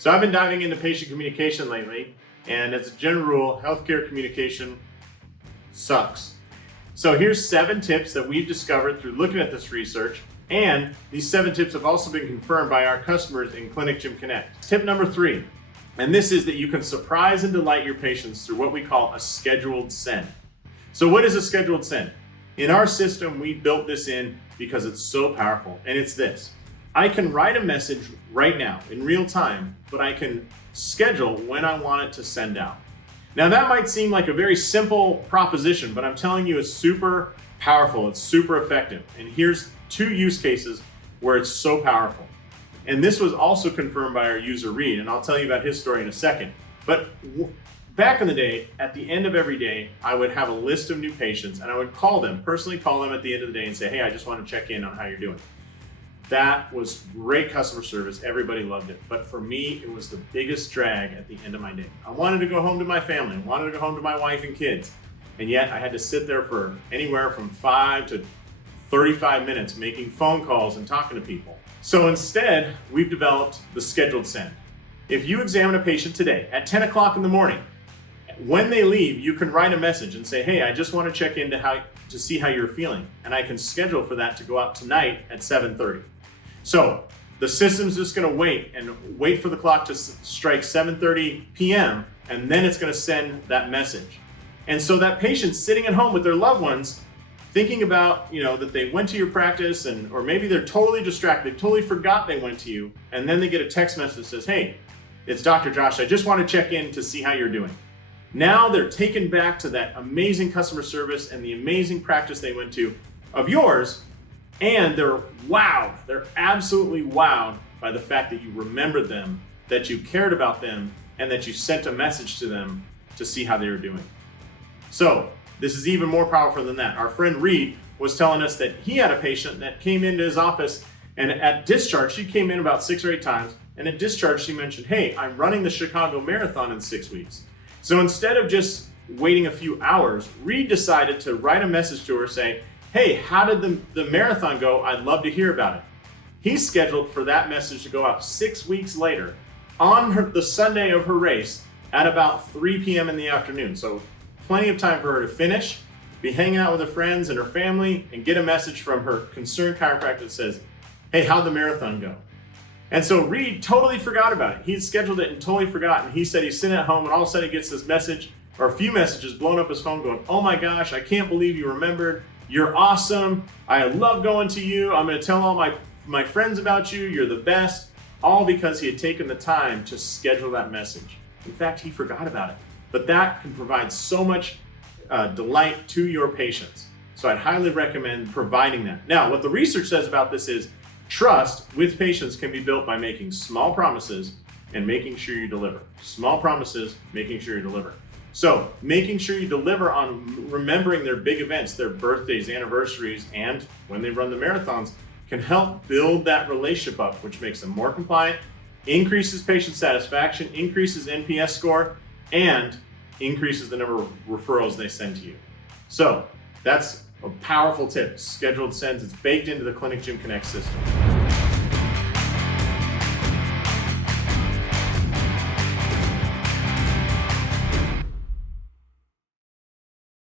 So I've been diving into patient communication lately, and as a general rule, healthcare communication sucks. So here's 7 tips that we've discovered through looking at this research, and these 7 tips have also been confirmed by our customers in Clinic Gym Connect. Tip number 3, and this is that you can surprise and delight your patients through what we call a scheduled send. So what is a scheduled send? In our system, we built this in because it's so powerful, and it's this. I can write a message right now in real time, but I can schedule when I want it to send out. Now that might seem like a very simple proposition, but I'm telling you it's super powerful, it's super effective. And here's 2 use cases where it's so powerful. And this was also confirmed by our user Reed, and I'll tell you about his story in a second. But back in the day, at the end of every day, I would have a list of new patients and I would personally call them at the end of the day and say, hey, I just want to check in on how you're doing. That was great customer service. Everybody loved it. But for me, it was the biggest drag at the end of my day. I wanted to go home to my family. I wanted to go home to my wife and kids. And yet I had to sit there for anywhere from 5 to 35 minutes making phone calls and talking to people. So instead, we've developed the scheduled send. If you examine a patient today at 10 o'clock in the morning, when they leave, you can write a message and say, hey, I just want to check in to see how you're feeling. And I can schedule for that to go out tonight at 7:30. So the system's just going to wait for the clock to strike 7:30 p.m. and then it's going to send that message. And so that patient's sitting at home with their loved ones, thinking about, that they went to your practice, or maybe they're totally distracted, they totally forgot they went to you, and then they get a text message that says, hey, it's Dr. Josh, I just want to check in to see how you're doing. Now they're taken back to that amazing customer service and the amazing practice they went to of yours, and they're wowed. They're absolutely wowed by the fact that you remembered them, that you cared about them, and that you sent a message to them to see how they were doing. So this is even more powerful than that. Our friend Reed was telling us that he had a patient that came into his office, and at discharge, she came in about 6 or 8 times, and at discharge, she mentioned, hey, I'm running the Chicago Marathon in 6 weeks. So instead of just waiting a few hours, Reed decided to write a message to her saying, hey, how did the marathon go? I'd love to hear about it. He scheduled for that message to go out 6 weeks later on the Sunday of her race at about 3 p.m. in the afternoon. So plenty of time for her to finish, be hanging out with her friends and her family, and get a message from her concerned chiropractor that says, hey, how'd the marathon go? And so Reed totally forgot about it. He had scheduled it and totally forgot. And he said he's sitting at home and all of a sudden he gets this message, or a few messages blown up his phone going, oh my gosh, I can't believe you remembered. You're awesome. I love going to you. I'm going to tell all my friends about you. You're the best. All because he had taken the time to schedule that message. In fact, he forgot about it. But that can provide so much delight to your patients. So I'd highly recommend providing that. Now, what the research says about this is trust with patients can be built by making small promises and making sure you deliver. Small promises, making sure you deliver. So making sure you deliver on remembering their big events, their birthdays, anniversaries, and when they run the marathons can help build that relationship up, which makes them more compliant, increases patient satisfaction, increases NPS score, and increases the number of referrals they send to you. So that's a powerful tip. Scheduled sends, it's baked into the Clinic Gym Connect system.